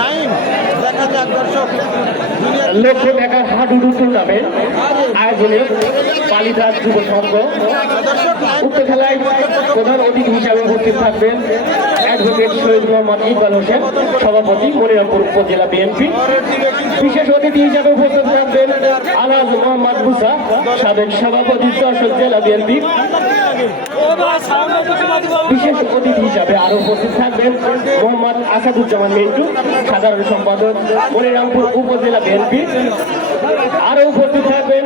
নাইম দেখা যাক দর্শক লক্ষ্য দেখার হাডুডু টুর্নামেন্ট আয়োজনে পালিদাস যুব সংঘ। উক্ত খেলায় প্রধান অতিথি হিসাবে উপস্থিত থাকবেন অ্যাডভোকেট সৈয়দ মোহাম্মদ ইকবাল হোসেন সভাপতি মনিরামপুর উপজেলা বিএনপি। বিশেষ অতিথি হিসাবে উপস্থিত থাকবেন আলাজ মোহাম্মদ মুসা সাবেক সভাপতি যশোর জেলা বিএনপি। বিশেষ অতিথি হিসাবে আরও উপস্থিত থাকবেন মোহাম্মদ আসাদুজ্জামান মিন্টু, সাধারণ সম্পাদক, মনিরামপুর উপজেলা বিএনপি। আরও উপস্থিত থাকবেন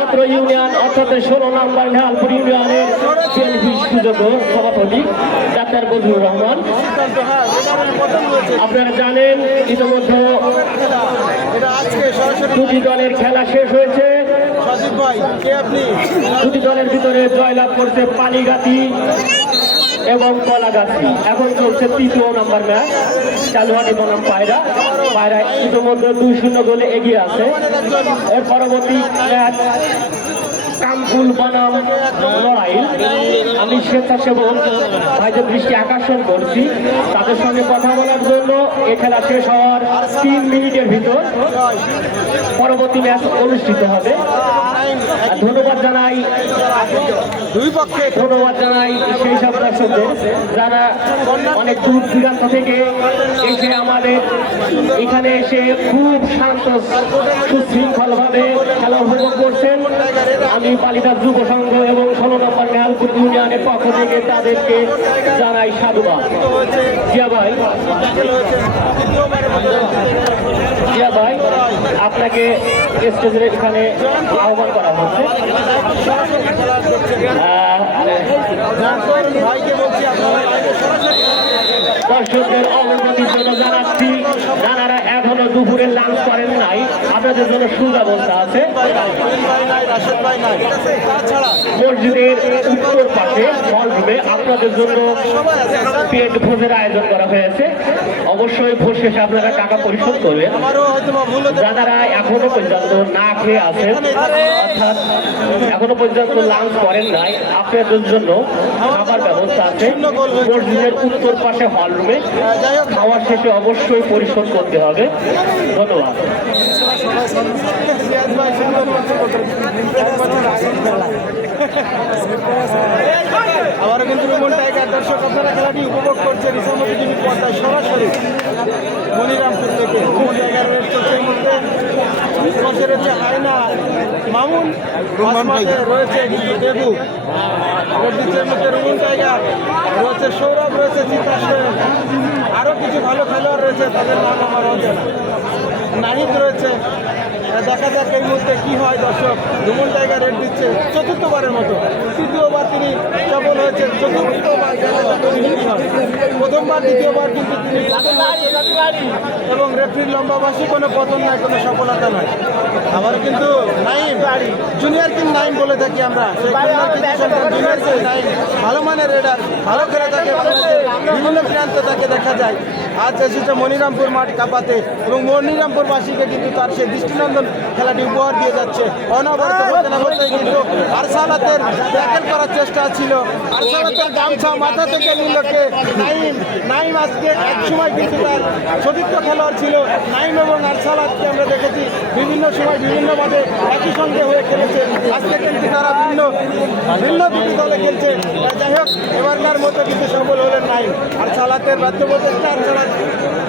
অত্র ইউনিয়ন, অর্থাৎ ষোলো নম্বর ঢালপুর ইউনিয়নের বিএনপি সুযোগ্য সভাপতি, ডাক্তার বজুর রহমান। আপনারা জানেন, ইতিমধ্যে দুটি দলের খেলা শেষ হয়েছে। দুটি দলের ভিতরে জয়লাভ করছে পানিগাতি এবং কলাগাছি এখন চলছে তৃতীয় নম্বর ম্যাচ। চালুয়ানি বনাম পায়রা। পায়রা ইতিমধ্যে দুই শূন্য গোলে এগিয়ে আছে। এর পরবর্তী ম্যাচ কামফুল বনাম, লড়াই। আমি স্বেচ্ছাসেবক, ভাইদের দৃষ্টি আকর্ষণ করছি। তাদের সঙ্গে কথা বলার জন্য এ খেলা শেষ হওয়ার তিন মিনিটের ভিতর পরবর্তী ম্যাচ অনুষ্ঠিত হবে। ধন্যবাদ জানাই দুই পক্ষে ধন্যবাদ জানাই সেই সব দর্শকদের যারা অনেক দূর দূরান্ত থেকে এসে আমাদের এখানে এসে খুব শান্ত সুশৃঙ্খলভাবে খেলা উপভোগ করছেন। আমি পালিদাস যুব সংঘ এবং ষোলো নম্বর নেহালপুর ইউনিয়নের পক্ষ থেকে তাদেরকে জানাই সাধুবাদ। জিয়া ভাই খেলা হয়েছে দ্বিতীয়বারের মতো জিয়া ভাই আপনাকে স্টেজের এখানে আহ্বান করা হচ্ছে দর্শকদের যারা এখনও দুপুরে লাঞ্চ করেন নাই। আপনাদের জন্য সুব্যবস্থা আছে। মসজিদের উত্তর পাশে হল রুমে আপনাদের জন্য পেট ভোজের আয়োজন করা হয়েছে। অবশ্যই ভোজ শেষে আপনারা টাকা পরিশোধ করবেন। যারা এখনও পর্যন্ত না খেয়ে আছেন, অর্থাৎ এখনও পর্যন্ত লাঞ্চ করেন নাই, আপনাদের জন্য খাবার ব্যবস্থা আছে। মসজিদের উত্তর পাশে হল রুমে যাই খাওয়া শেষে অবশ্যই পরিশোধ করতে হবে। ধন্যবাদ। কিন্তু মনটা এক টাইগার দর্শক আপনারা খেলাটি উপভোগ করছেন ইসলামতি টিভি পর্দায় সরাসরি মনিরামপুর থেকে রুমন টাইগারের রেড চলছে মুহূর্তে পাশে রয়েছে। আয়না মামুন রয়েছে দেবু রেড দিচ্ছে রুমুন জায়গা টাইগার রয়েছে সৌরভ রয়েছে চিতা আরও কিছু ভালো খেলোয়াড় রয়েছে তাদের নাম আমার হচ্ছে নাহিদ রয়েছে। দেখা যাক এই মুহূর্তে কি হয় দর্শক। রুমন টাইগার রেড দিচ্ছে চতুর্থবারের মতো। তৃতীয়বার তিনি সফল হয়েছে চতুর্থবার প্রথমবার, দ্বিতীয়বার কিন্তু তিনি। এবং রেফরির লম্বাবাসী কোনো পতন নাই কোনো সফলতা নয়। আবার কিন্তু নাইম, জুনিয়র কিং নাইম বলে থাকি আমরা। জুনিয়র ভালো মানের রেডার, ভালো খেলে থাকে বিভিন্ন প্রান্তে তাকে দেখা যায়। আজ এসেছে মনিরামপুর মাঠ কাপাতে এবং মনিরামপুরবাসীকে কিন্তু তার সেই দৃষ্টিনন্দন খেলাটি উপহার দিয়ে যাচ্ছে। অনবরত কিন্তু আরসালাতের ট্যাকেল করার চেষ্টা ছিল। আরসালাতের গামছা মাথা থেকে নিল নাইম নাইম আজকে এক সময় কিন্তু তার সতীর্থ খেলোয়াড় ছিল। নাইম এবং আরসালাতকে আমরা দেখেছি বিভিন্ন সময় বিভিন্নভাবে একই সঙ্গে হয়ে খেলেছে। আজকে কিন্তু তারা ভিন্ন ভিন্ন দুটি দলে খেলছে। যাই হোক, এবারকার মতো কিন্তু সফল হলেন নাইম আর সালাতের বাধ্য প্রচেষ্টা আর সালাত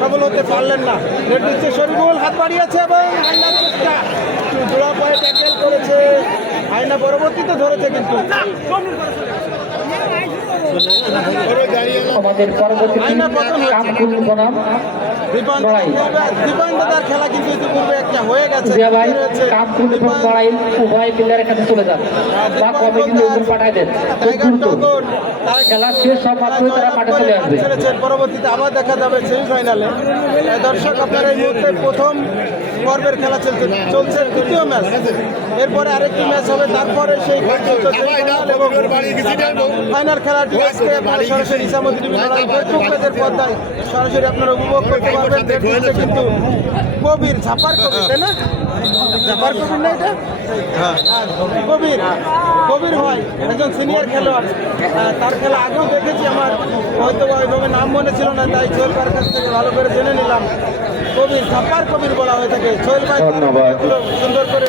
সফল হতে পারলেন না। রেড দিচ্ছে শরীফুল হাত বাড়িয়েছে এবং আইনার চেষ্টা জোড়া পয়ে ট্যাকেল করেছে আয়না পরবর্তীতে ধরেছে কিন্তু। আমাদের পরবর্তী খেলা কিন্তু একটা হয়ে গেছে। জিয়া ভাই রয়েছে কামকুল এবং দীপান- লড়াই উভয় প্লেয়ারের কাছে চলে যান। বা পাঠায় দেন। তারা খেলা শেষ হওয়া মাত্রই তারা মাঠে চলে আসবে। পরবর্তীতে আবার দেখা যাবে সেমিফাইনালে দর্শক আপনারা এই মুহূর্তে প্রথম পর্বের খেলা চলছে চলছে তৃতীয় ম্যাচ। এরপরে আরেকটি ম্যাচ হবে তারপরে সেই ফাইনাল খেলাটি আজকে আপনারা সরাসরি ইসামতি ফেসবুক পেজের পর্দায় সরাসরি আপনারা উপভোগ করতে পারবেন। দেখতে কিন্তু কবির ঝাপার কবির তাই না? ঝাপার কবির না এটা? হ্যাঁ। কবির কবির ভাই একজন সিনিয়র খেলোয়াড় তার খেলা আগেও দেখেছি আমার। হয়তো ওইভাবে নাম মনে ছিল না তাই ভাইয়ের কাছ থেকে ভালো করে জেনে নিলাম। কবির কবির বলা হয়ে থাকে। সোহেল ভাই ধন্যবাদ। সুন্দর করে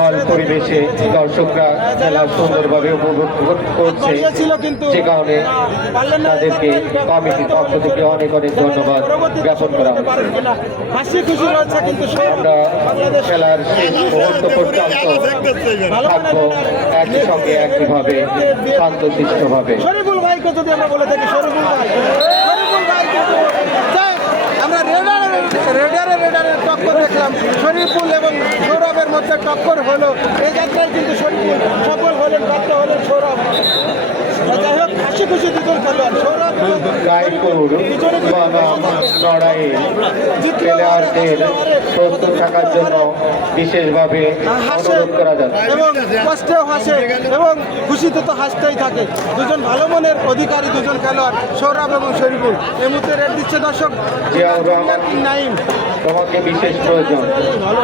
তার পরিবেশে দর্শকরা খেলা সুন্দরভাবে উপভোগ করছে। যে কারণে তাদেরকে কমিটির পক্ষ থেকে অনেক অনেক ধন্যবাদ জ্ঞাপন করা। হাসি খুশি রয়েছে কিন্তু আমরা খেলার শেষ মুহূর্ত পর্যন্ত থাকব একই সঙ্গে একইভাবে শান্তশিষ্টভাবে শরীফুল ভাইকে যদি আমরা বলে থাকি শরীফুল ভাই কিন্তু যাই, আমরা রেডারে রেডারে রেডারে টক্কর দেখলাম শরীফুল এবং সৌরভের মধ্যে টক্কর হলো। এই যাত্রায় কিন্তু শরীফুল সফল হলেন প্রাপ্ত হলেন সৌরভ। যাই হোক হাসি খুশি দুজন খেলোয়াড় সৌরভ প্রস্তুত থাকার জন্য বিশেষভাবে অনুরোধ করা যাচ্ছে এবং কষ্টেও হাসে এবং খুশিতে তো হাসতেই থাকে। দুজন ভালো মনের অধিকারী দুজন খেলোয়াড় সৌরভ এবং শরীফুল। এই মুহূর্তে রেড দিচ্ছে দর্শক জিয়াউর রহমান। নাইম তোমাকে বিশেষ প্রয়োজন। ভালো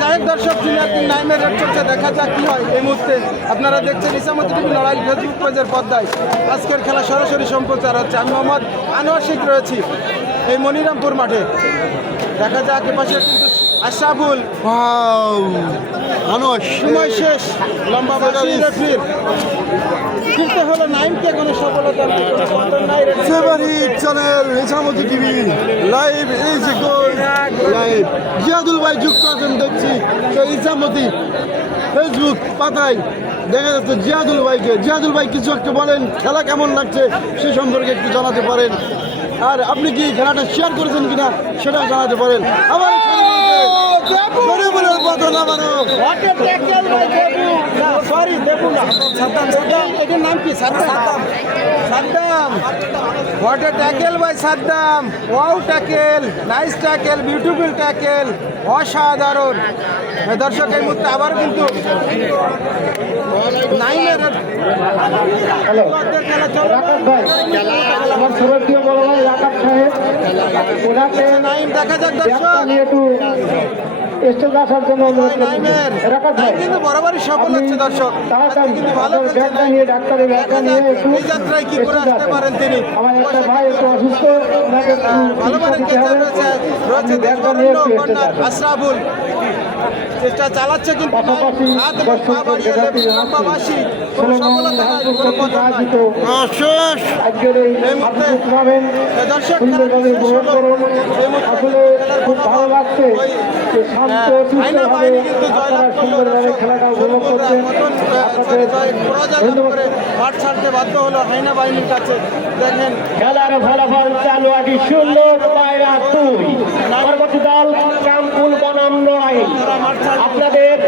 যাই দর্শক জুনিয়র কিং নাইমের চলছে দেখা যাক কি হয় এই মুহূর্তে। আপনারা দেখছেন ইসামতি টিভি লড়াই ফেসবুক পেজের পর্দায়। আজকের খেলা সরাসরি সম্প্রচার হচ্ছে। আমি মোহাম্মদ আনোয়ার শেখ রয়েছি এই মনিরামপুর মাঠে। দেখা যাক এপাশে কিন্তু আশরাফুল। সময় শেষ। লম্বা রেফরির হলো কোনো সফলতা channel TV live is live Ziadul ভাই যুক্ত আছেন দেখছি। ফেসবুক পাতায় দেখা যাচ্ছে জিয়াদুল ভাইকে। জিয়াদুল ভাই কিছু একটা বলেন খেলা কেমন লাগছে সে সম্পর্কে একটু জানাতে পারেন। আর আপনি কি খেলাটা শেয়ার করেছেন কিনা সেটাও জানাতে পারেন। আবার শরীফুলের পতন আবারও What a tackle by Debu! না, sorry, দেবু না। সাদ্দাম, সাদ্দাম, এটার নাম কি? Saddam. Saddam. A tackle by Saddam. Wow tackle, nice tackle, beautiful tackle, অসাধারণ এ দর্শক এই মুহূর্তে আবার কিন্তু নাইমের হ্যালো। খেলা চলে রাকাব ভাই আমার সুরক্ষীয় বড় ভাই রাকাব সাহেব। ওনাকে নাইম দেখা যাক দর্শক। একটু স্টেজে আসার জন্য অনুরোধ রাকাব ভাই কিন্তু বরাবরই সফল হচ্ছে দর্শক। তাড়াতাড়ি ভালো ব্যাগটা নিয়ে ডাক্তারের ব্যাগটা নিয়ে একটু যাত্রায় কি করে আসতে পারেন তিনি। আমার একটা ভাই একটু অসুস্থ ওনাকে ভালো দিতে রয়েছে দেশবরেণ্য কন্যা আশরাফুল। চেষ্টা চালাচ্ছে কিন্তু দর্শক আসলে খুব ভালো লাগছে। আইনা বাহিনী কিন্তু জয়লাভ করল সুন্দরভাবে দর্শক। খেলাটা উপভোগ শরীফুলরা করছেন। মতন, আহ, আপনাদের sorry, জয় পরাজয় লাভ ধন্যবাদ করে মাঠ ছাড়তে বাধ্য হলো হাইনা বাহিনীর কাছে। দেখেন খেলার ফলাফল চালুয়াটি সুন্দর পায়রা দুই। পরবর্তী দল কামপুল বনাম নয়। আপনাদের